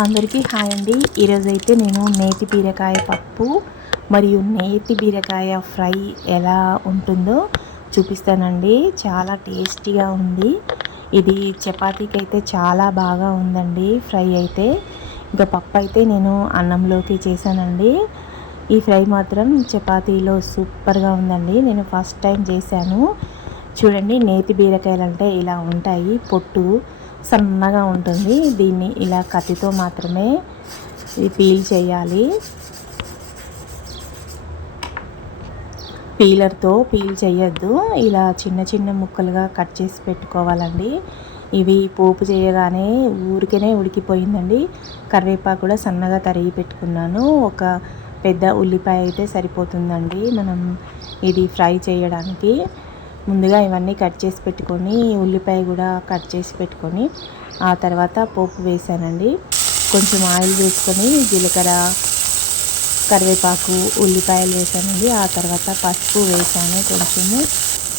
అందరికీ హాయ్ అండి. ఈరోజైతే నేను నేతి బీరకాయ పప్పు మరియు నేతి బీరకాయ ఫ్రై ఎలా ఉంటుందో చూపిస్తానండి. చాలా టేస్టీగా ఉంది. ఇది చపాతీకి అయితే చాలా బాగా ఉందండి ఫ్రై అయితే. ఇంకా పప్పు అయితే నేను అన్నంలోకి చేశానండి. ఈ ఫ్రై మాత్రం చపాతీలో సూపర్గా ఉందండి. నేను ఫస్ట్ టైం చేశాను. చూడండి నేతి బీరకాయలు అంటే ఇలా ఉంటాయి. పొట్టు సన్నగా ఉంటుంది. దీన్ని ఇలా కత్తితో మాత్రమే ఇది పీల్ చేయాలి. పీలర్తో పీల్ చేయొద్దు. ఇలా చిన్న చిన్న ముక్కలుగా కట్ చేసి పెట్టుకోవాలండి. ఇవి పోపు చేయగానే ఊరికేనే ఉడికిపోయిందండి. కరివేపాకు కూడా సన్నగా తరిగి పెట్టుకున్నాను. ఒక పెద్ద ఉల్లిపాయ అయితే సరిపోతుందండి. మనం ఇది ఫ్రై చేయడానికి. ముందుగా ఇవన్నీ కట్ చేసి పెట్టుకొని ఉల్లిపాయ కూడా కట్ చేసి పెట్టుకొని ఆ తర్వాత పోపు వేసానండి. కొంచెం ఆయిల్ వేసుకొని జీలకర్ర కరివేపాకు ఉల్లిపాయలు వేసానండి. ఆ తర్వాత పసుపు వేసాను కొంచెము.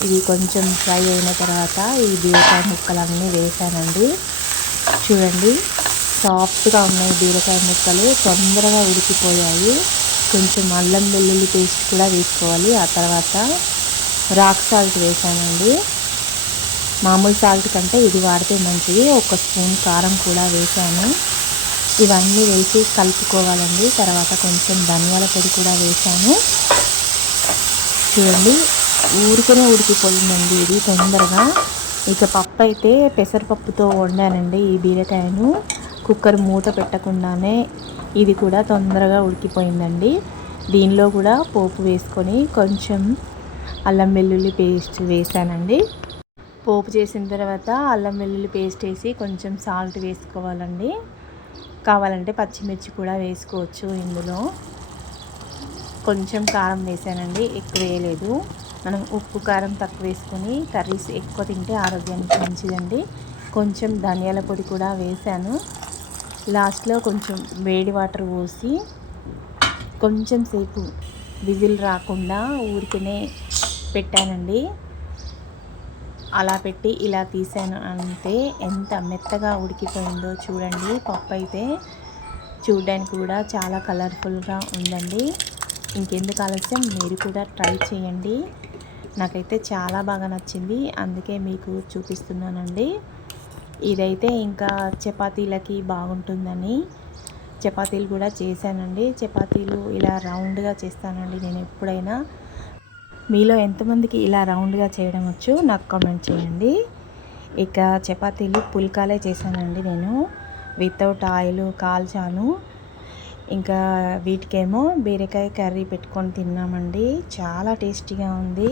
ఇది కొంచెం ఫ్రై అయిన తర్వాత ఈ బీరకాయ ముక్కలన్నీ వేసానండి. చూడండి సాఫ్ట్గా ఉన్నాయి బీరకాయ ముక్కలు. తొందరగా ఉడికిపోయాయి. కొంచెం అల్లం వెల్లుల్లి పేస్ట్ కూడా వేసుకోవాలి. ఆ తర్వాత రాక్ సాల్ట్ వేసానండి. మామూలు సాల్ట్ కంటే ఇది వాడితే మంచిది. ఒక స్పూన్ కారం కూడా వేసాను. ఇవన్నీ వేసి కలుపుకోవాలండి. తర్వాత కొంచెం ధనియాల పొడి కూడా వేసాను. చూడండి ఊరికనే ఉడికిపోయిందండి ఇది తొందరగా. ఇక పప్పు అయితే పెసరపప్పుతో వండానండి ఈ బీరకాయను. కుక్కర్ మూత పెట్టకుండానే ఇది కూడా తొందరగా ఉడికిపోయిందండి. దీనిలో కూడా పోపు వేసుకొని కొంచెం అల్లం వెల్లుల్లి పేస్ట్ వేసానండి. పోపు చేసిన తర్వాత అల్లం వెల్లుల్లి పేస్ట్ వేసి కొంచెం సాల్ట్ వేసుకోవాలండి. కావాలంటే పచ్చిమిర్చి కూడా వేసుకోవచ్చు ఇందులో. కొంచెం కారం వేసానండి ఎక్కువ వేయలేదు. మనం ఉప్పు కారం తక్కువ వేసుకొని కర్రీస్ ఎక్కువ తింటే ఆరోగ్యానికి మంచిదండి. కొంచెం ధనియాల పొడి కూడా వేసాను. లాస్ట్లో కొంచెం వేడి వాటర్ పోసి కొంచెం సేపు విజిల్ రాకుండా ఊరికనే పెట్టానండి. అలా పెట్టి ఇలా తీసాను అంటే ఎంత మెత్తగా ఉడికిపోయిందో చూడండి. పప్పు అయితే చూడడానికి కూడా చాలా కలర్ఫుల్గా ఉందండి. ఇంకెందుకు ఆలస్యం మీరు కూడా ట్రై చేయండి. నాకైతే చాలా బాగా నచ్చింది అందుకే మీకు చూపిస్తున్నానండి. ఇదైతే ఇంకా చపాతీలకి బాగుంటుందని చపాతీలు కూడా చేశానండి. చపాతీలు ఇలా రౌండ్గా చేస్తానండి నేను ఎప్పుడైనా. మీలో ఎంతమందికి ఇలా రౌండ్గా చేయడం వచ్చు నాకు కామెంట్ చేయండి. ఇక చపాతీలు పుల్కాలే చేశానండి నేను. వితౌట్ ఆయిల్ కాల్చాను. ఇంకా వీటికేమో బీరకాయ కర్రీ పెట్టుకొని తిన్నామండి. చాలా టేస్టీగా ఉంది.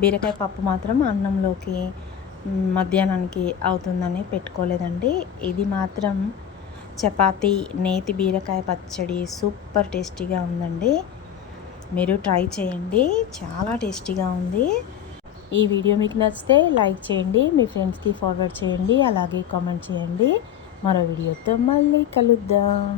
బీరకాయ పప్పు మాత్రం అన్నంలోకి మధ్యాహ్నానికి అవుతుందని పెట్టుకోలేదండి. ఇది మాత్రం చపాతి నేతి బీరకాయ పచ్చడి సూపర్ టేస్టీగా ఉందండి. మీరు ట్రై చేయండి. చాలా టేస్టీగా ఉంది. ఈ వీడియో మీకు నచ్చితే లైక్ చేయండి మీ ఫ్రెండ్స్కి ఫార్వర్డ్ చేయండి అలాగే కామెంట్ చేయండి. మరో వీడియోతో మళ్ళీ కలుద్దాం.